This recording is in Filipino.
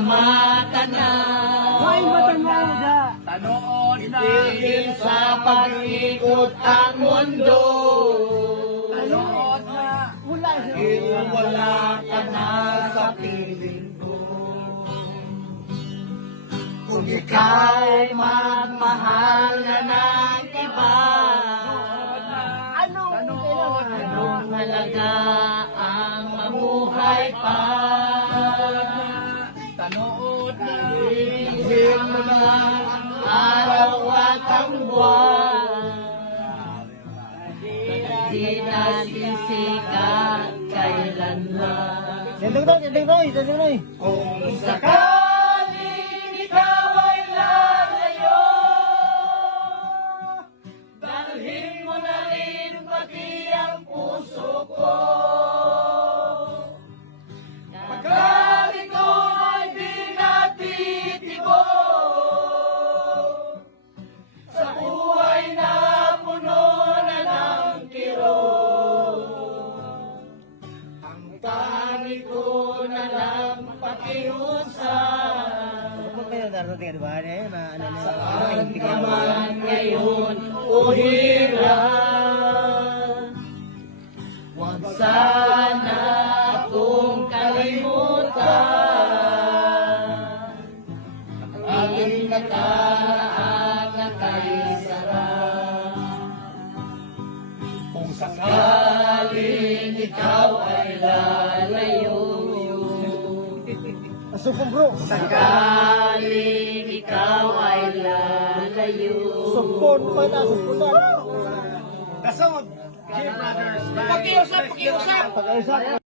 matanaw. Hoy, matanaw na. Tanood na. Itigil sa pag-ikot ang mundo. Tanood na. Wala siya. Wala ka na sa piling ko. Kung ika'y magmahal na ng iba, anong halaga ang mamuhay pa? Tanood na. Ibigin mo na ang araw at ang buwan. Di na sisikat kailanman. Sandali. Kung sakaling ikaw ay lalayo, dalhin mo na rin pati ang puso ko. Pagkat ito ay di natitibo sa buhay na puno na ng kirot. Ang tanging ko na lang pakiusap. Saan ka man ngayon o hirap, huwag sana akong kalimutan. Ang aking nakaraan na kay sarap. Kung sakaling ikaw ay lalayo, Asupong bro. sakaling ikaw ay lalayo, Supon pa na, supunan. Kasod! G Brothers! Pakiusap! Pag-usap.